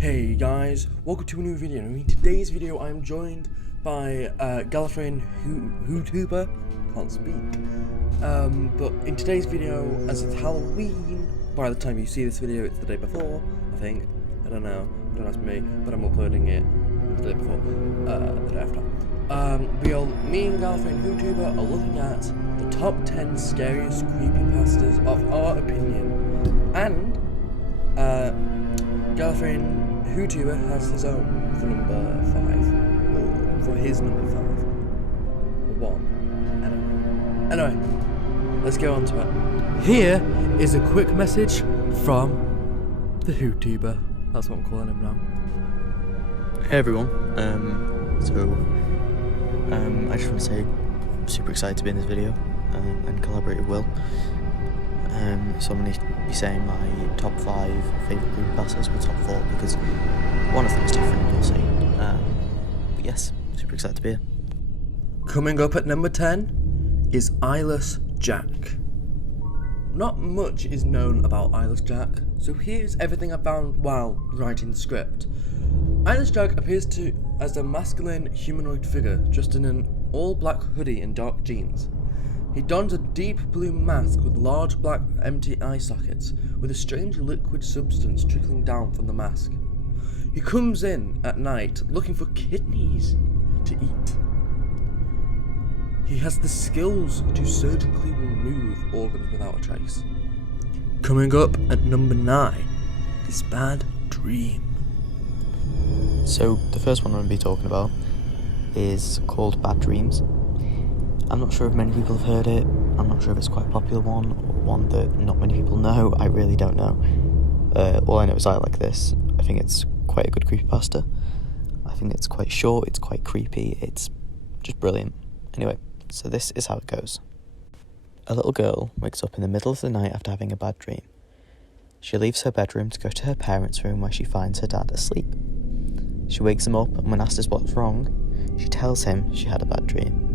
Hey guys, welcome to a new video. In today's video I'm joined by Gallifreyan YouTuber, can't speak, but in today's video, as it's Halloween, by the time you see this video it's the day before, I think, I don't know, don't ask me, but I'm uploading it the day before, the day after. Me and Gallifreyan YouTuber are looking at the top 10 scariest creepypastas of our opinion, and Gallifreyan YouTuber has his own for number 5, or for his number 5, or 1, I don't know. Anyway, let's go on to it. Here is a quick message from the YouTuber. That's what I'm calling him now. Hey everyone, I just want to say I'm super excited to be in this video and collaborate with Will. So I'm going to be saying my top 5 favourite creepypastas, but top 4 because one of them is different, you'll see. But yes, super excited to be here. Coming up at number 10 is Eyeless Jack. Not much is known about Eyeless Jack, so here's everything I found while writing the script. Eyeless Jack appears as a masculine humanoid figure dressed in an all-black hoodie and dark jeans. He dons a deep blue mask with large black empty eye sockets, with a strange liquid substance trickling down from the mask. He comes in at night looking for kidneys to eat. He has the skills to surgically remove organs without a trace. Coming up at number 9 is Bad Dream. So the first one I'm going to be talking about is called Bad Dreams. I'm not sure if many people have heard it. I'm not sure if it's quite a popular one or one that not many people know. I really don't know. All I know is I like this. I think it's quite a good creepypasta. I think it's quite short, it's quite creepy, it's just brilliant. Anyway, so this is how it goes. A little girl wakes up in the middle of the night after having a bad dream. She leaves her bedroom to go to her parents' room where she finds her dad asleep. She wakes him up, and when asked what's wrong, she tells him she had a bad dream.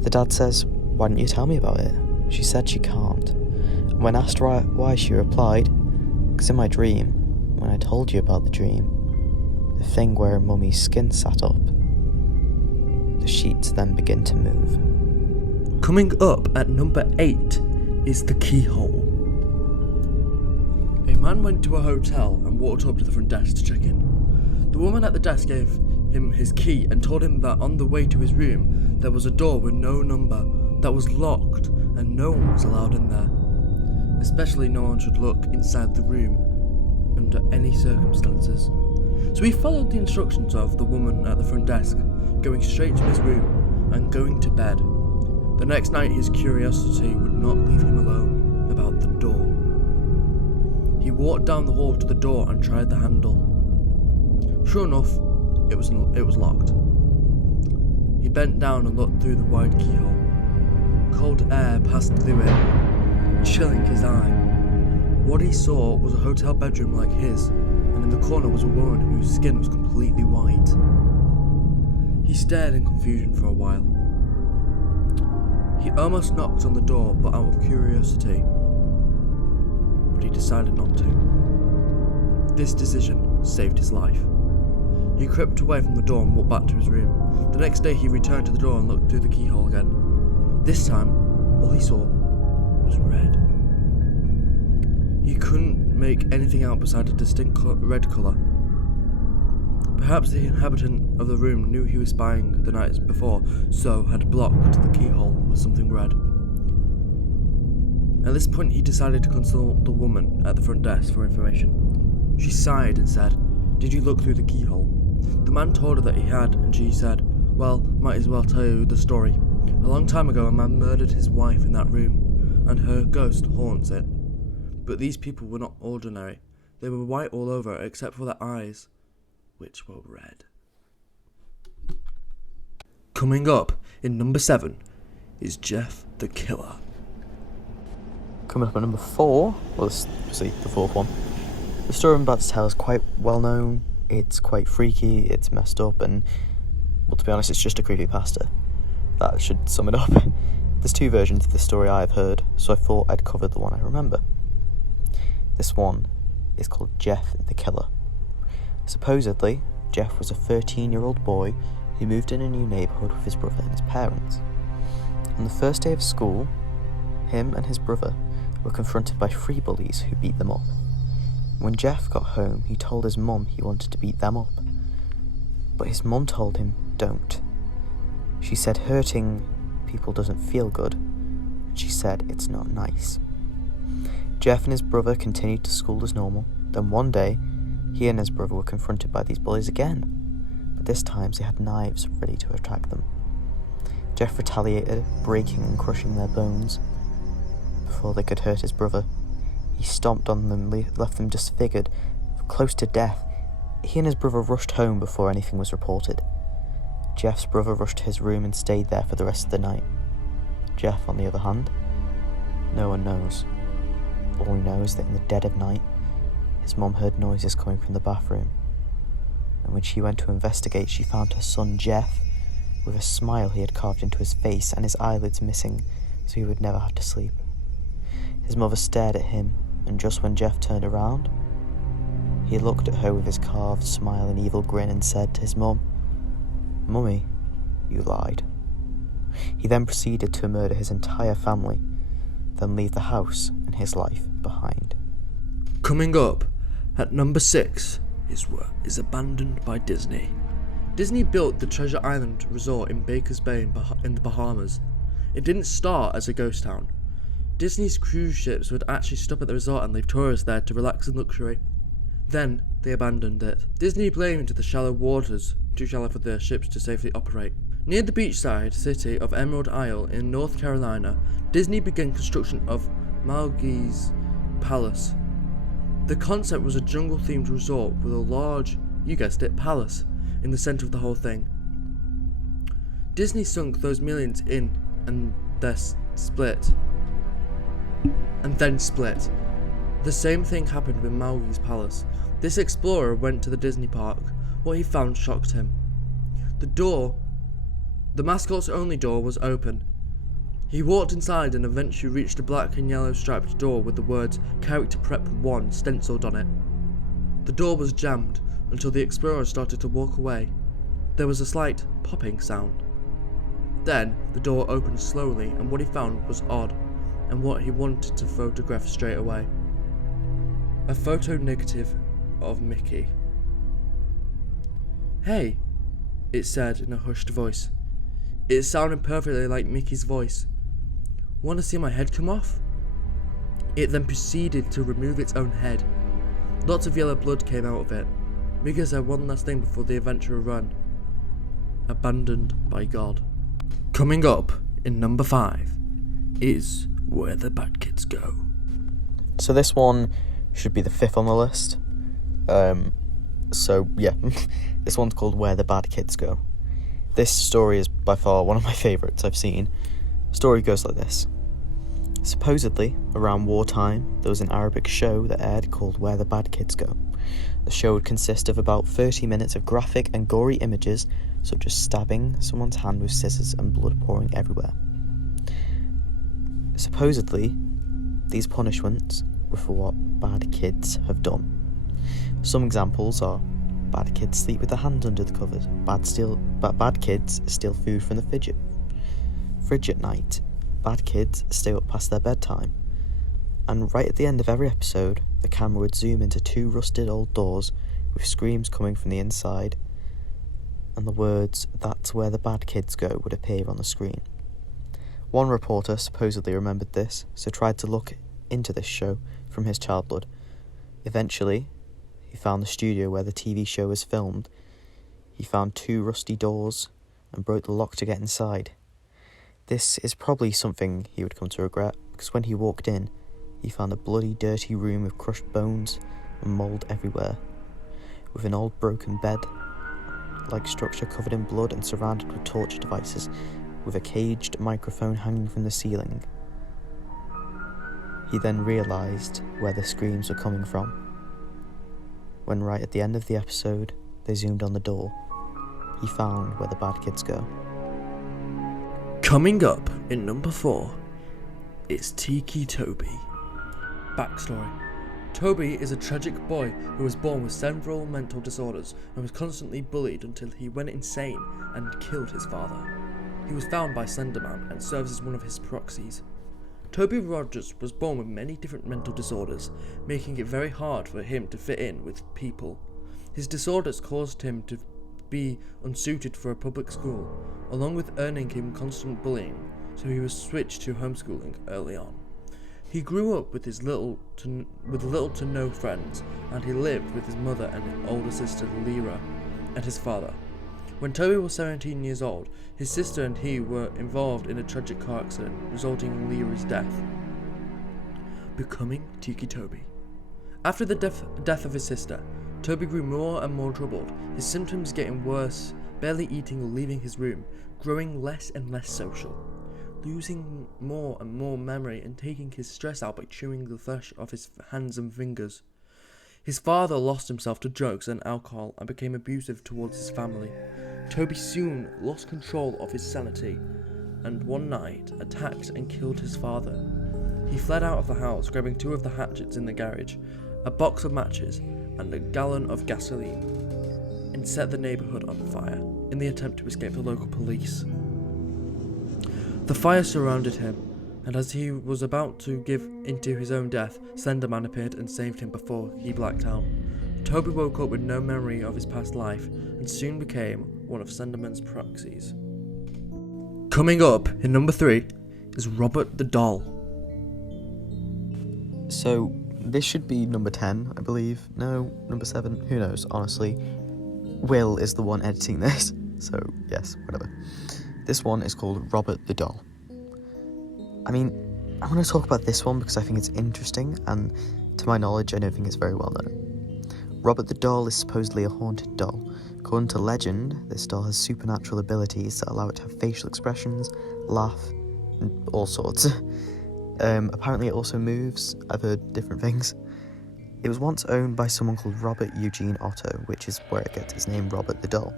The dad says, "Why didn't you tell me about it?" She said she can't. And when asked why, she replied, "Because in my dream, when I told you about the dream, the thing where Mummy's skin sat up, the sheets then begin to move." Coming up at number 8 is The Keyhole. A man went to a hotel and walked up to the front desk to check in. The woman at the desk gave him his key and told him that on the way to his room there was a door with no number that was locked and no one was allowed in there. Especially no one should look inside the room under any circumstances. So he followed the instructions of the woman at the front desk, going straight to his room and going to bed. The next night his curiosity would not leave him alone about the door. He walked down the hall to the door and tried the handle. Sure enough, it was locked. He bent down and looked through the wide keyhole. Cold air passed through it, chilling his eye. What he saw was a hotel bedroom like his, and in the corner was a woman whose skin was completely white. He stared in confusion for a while. He almost knocked on the door, but out of curiosity. But he decided not to. This decision saved his life. He crept away from the door and walked back to his room. The next day he returned to the door and looked through the keyhole again. This time, all he saw was red. He couldn't make anything out besides a distinct red colour. Perhaps the inhabitant of the room knew he was spying the night before, so had blocked the keyhole with something red. At this point he decided to consult the woman at the front desk for information. She sighed and said, "Did you look through the keyhole?" The man told her that he had, and she said, "Well, might as well tell you the story. A long time ago a man murdered his wife in that room, and her ghost haunts it. But these people were not ordinary. They were white all over except for their eyes, which were red." Coming up in number 7 is Jeff the Killer. Coming up at number 4, well, this is obviously the 4th one. The story I'm about to tell is quite well known. It's quite freaky, it's messed up, and, well, to be honest, it's just a creepypasta. That should sum it up. There's 2 versions of this story I've heard, so I thought I'd cover the one I remember. This one is called Jeff the Killer. Supposedly, Jeff was a 13-year-old boy who moved in a new neighbourhood with his brother and his parents. On the first day of school, him and his brother were confronted by 3 bullies who beat them up. When Jeff got home, he told his mum he wanted to beat them up, but his mum told him, don't. She said hurting people doesn't feel good, and she said it's not nice. Jeff and his brother continued to school as normal. Then one day, he and his brother were confronted by these bullies again, but this time they had knives ready to attack them. Jeff retaliated, breaking and crushing their bones before they could hurt his brother. He stomped on them, left them disfigured, close to death. He and his brother rushed home before anything was reported. Jeff's brother rushed to his room and stayed there for the rest of the night. Jeff, on the other hand, no one knows. All we know is that in the dead of night, his mum heard noises coming from the bathroom, and when she went to investigate, she found her son Jeff with a smile he had carved into his face and his eyelids missing so he would never have to sleep. His mother stared at him, and just when Jeff turned around, he looked at her with his carved smile and evil grin and said to his mum, "Mummy, you lied." He then proceeded to murder his entire family, then leave the house and his life behind. Coming up at number 6 is Abandoned by Disney. Disney built the Treasure Island Resort in Baker's Bay in the Bahamas. It didn't start as a ghost town. Disney's cruise ships would actually stop at the resort and leave tourists there to relax in luxury. Then they abandoned it. Disney blamed the shallow waters, too shallow for their ships to safely operate. Near the beachside city of Emerald Isle in North Carolina, Disney began construction of Maui's Palace. The concept was a jungle-themed resort with a large, you guessed it, palace in the center of the whole thing. Disney sunk those millions in and then split. The same thing happened with Maui's Palace. This explorer went to the Disney park. What he found shocked him. The mascot's only door was open. He walked inside and eventually reached a black and yellow striped door with the words Character Prep 1 stenciled on it. The door was jammed until the explorer started to walk away. There was a slight popping sound. Then the door opened slowly, and what he found was odd and what he wanted to photograph straight away. A photo negative of Mickey. "Hey," it said in a hushed voice. It sounded perfectly like Mickey's voice. "Want to see my head come off?" It then proceeded to remove its own head. Lots of yellow blood came out of it. Mickey said one last thing before the adventurer ran. Abandoned by God. Coming up in number 5 is Where the Bad Kids Go. So this one should be the 5th on the list. This one's called Where the Bad Kids Go. This story is by far one of my favourites I've seen. The story goes like this. Supposedly, around wartime, there was an Arabic show that aired called Where the Bad Kids Go. The show would consist of about 30 minutes of graphic and gory images, such as stabbing someone's hand with scissors and blood pouring everywhere. Supposedly, these punishments were for what bad kids have done. Some examples are bad kids sleep with their hands under the covers, bad kids steal food from the fridge at night, bad kids stay up past their bedtime, and right at the end of every episode, the camera would zoom into 2 rusted old doors with screams coming from the inside, and the words, "That's where the bad kids go," would appear on the screen. One reporter supposedly remembered this, so tried to look into this show from his childhood. Eventually, he found the studio where the TV show was filmed. He found 2 rusty doors and broke the lock to get inside. This is probably something he would come to regret, because when he walked in, he found a bloody, dirty room with crushed bones and mould everywhere, with an old broken bed-like structure covered in blood and surrounded with torture devices, with a caged microphone hanging from the ceiling. He then realised where the screams were coming from, when right at the end of the episode, they zoomed on the door. He found where the bad kids go. Coming up in number 4 is Tiki Toby. Backstory. Toby is a tragic boy who was born with several mental disorders and was constantly bullied until he went insane and killed his father. He was found by Slenderman and serves as one of his proxies. Toby Rogers was born with many different mental disorders, making it very hard for him to fit in with people. His disorders caused him to be unsuited for a public school, along with earning him constant bullying, so he was switched to homeschooling early on. He grew up with little to no friends, and he lived with his mother and older sister Lyra and his father. When Toby was 17 years old, his sister and he were involved in a tragic car accident, resulting in Lyra's death. Becoming Tiki Toby. After the death of his sister, Toby grew more and more troubled, his symptoms getting worse, barely eating or leaving his room, growing less and less social, losing more and more memory and taking his stress out by chewing the flesh off his hands and fingers. His father lost himself to drugs and alcohol and became abusive towards his family. Toby soon lost control of his sanity and one night attacked and killed his father. He fled out of the house, grabbing 2 of the hatchets in the garage, a box of matches, and a gallon of gasoline, and set the neighborhood on fire in the attempt to escape the local police. The fire surrounded him, and as he was about to give into his own death, Slenderman appeared and saved him before he blacked out. Toby woke up with no memory of his past life and soon became one of Slenderman's proxies. Coming up in number 3 is Robert the Doll. So, this should be number 10, I believe. No, number 7, who knows, honestly. Will is the one editing this, so yes, whatever. This one is called Robert the Doll. I mean, I want to talk about this one because I think it's interesting, and to my knowledge, I don't think it's very well known. Robert the Doll is supposedly a haunted doll. According to legend, this doll has supernatural abilities that allow it to have facial expressions, laugh, and all sorts. Apparently it also moves. I've heard different things. It was once owned by someone called Robert Eugene Otto, which is where it gets its name Robert the Doll,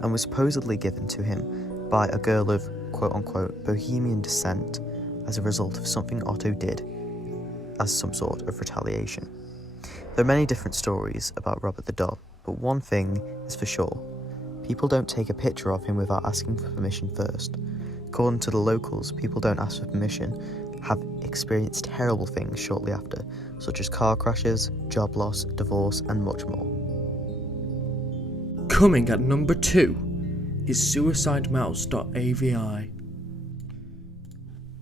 and was supposedly given to him by a girl of quote-unquote bohemian descent as a result of something Otto did as some sort of retaliation. There are many different stories about Robert the Doll, but one thing is for sure. People don't take a picture of him without asking for permission first. According to the locals, people don't ask for permission have experienced terrible things shortly after, such as car crashes, job loss, divorce, and much more. Coming at number 2 is SuicideMouse.avi.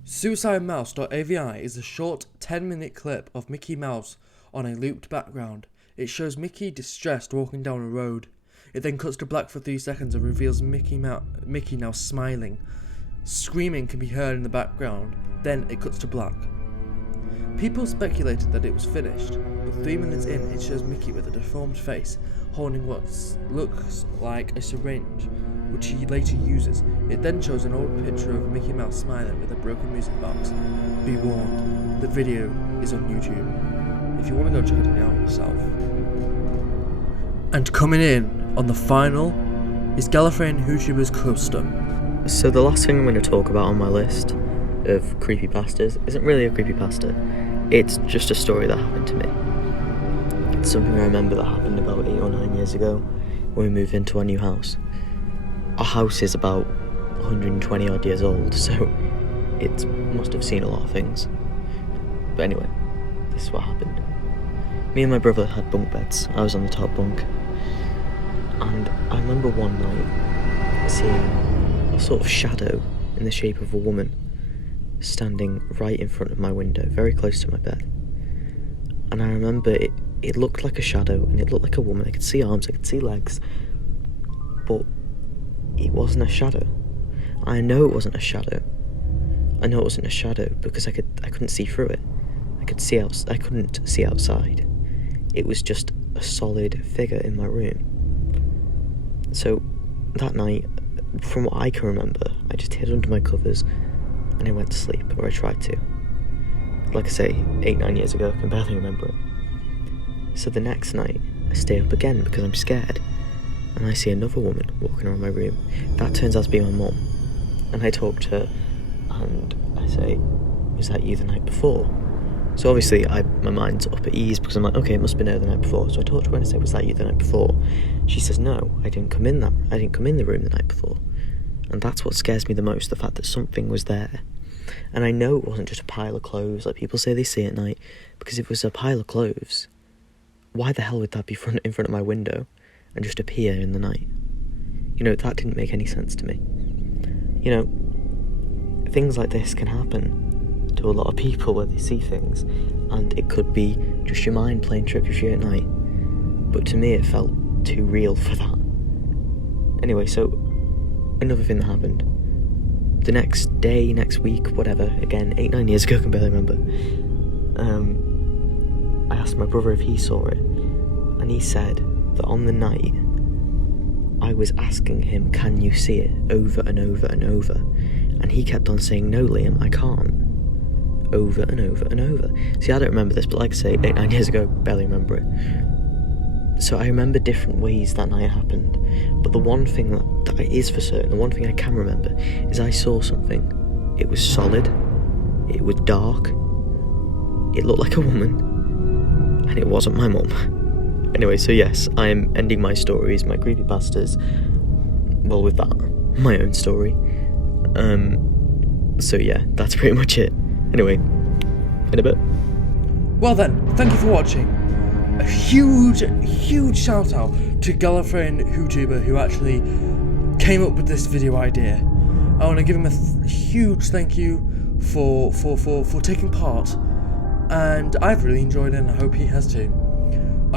SuicideMouse.avi is a short 10-minute clip of Mickey Mouse on a looped background. It shows Mickey distressed walking down a road. It then cuts to black for 3 seconds and reveals Mickey now smiling. Screaming can be heard in the background, then it cuts to black. People speculated that it was finished, but 3 minutes in it shows Mickey with a deformed face holding what looks like a syringe, which he later uses. It then shows an old picture of Mickey Mouse smiling with a broken music box. Be warned, the video is on YouTube, if you want to go check it out yourself. And coming in on the final is Gallifreyan YouTuber's Custom. So the last thing I'm going to talk about on my list of creepypastas isn't really a creepypasta. It's just a story that happened to me. It's something I remember that happened about 8 or 9 years ago when we moved into our new house. Our house is about 120 odd years old, so it must have seen a lot of things. But anyway, this is what happened. Me and my brother had bunk beds. I was on the top bunk. And I remember one night seeing a sort of shadow in the shape of a woman standing right in front of my window, very close to my bed. And I remember it looked like a shadow, and it looked like a woman. I could see arms, I could see legs, but it wasn't a shadow. I know it wasn't a shadow. I know it wasn't a shadow because I couldn't see through it. I couldn't see outside. It was just a solid figure in my room. So that night, from what I can remember, I just hid under my covers and I went to sleep, or I tried to. Like I say, 8-9 years ago, I can barely remember it. So the next night, I stay up again because I'm scared, and I see another woman walking around my room. That turns out to be my mum, and I talk to her, and I say, "Was that you the night before?" So obviously my mind's up at ease because I'm like, okay, it must have been her the night before. So I talked to her and I said, was that you the night before? She says, no, I didn't come in the room the night before. And that's what scares me the most, the fact that something was there. And I know it wasn't just a pile of clothes like people say they see at night, because if it was a pile of clothes, why the hell would that be in front of my window and just appear in the night? You know, that didn't make any sense to me. You know, things like this can happen to a lot of people where they see things, and it could be just your mind playing trick with you at night. But to me, it felt too real for that. Anyway, so another thing that happened. The next day, next week, whatever, again, 8-9 years ago, I can barely remember, I asked my brother if he saw it, and he said that on the night, I was asking him, can you see it, over and over and over, and he kept on saying, no, Liam, I can't, over and over and over. See, I don't remember this, but like I say, 8-9 years ago, barely remember it. So I remember different ways that night happened, but the one thing that is for certain, the one thing I can remember, is I saw something. It was solid, it was dark, it looked like a woman, and it wasn't my mum. Anyway, so yes, I am ending my stories, my creepypastas, well, with that, my own story. So yeah, that's pretty much it. Anyway, in a bit. Well then, thank you for watching. A huge shout out to Gallifreyan YouTuber who actually came up with this video idea. I want to give him a huge thank you for taking part, and I've really enjoyed it and I hope he has too.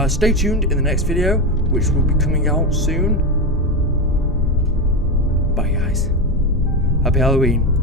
Stay tuned in the next video, which will be coming out soon. Bye guys. Happy Halloween.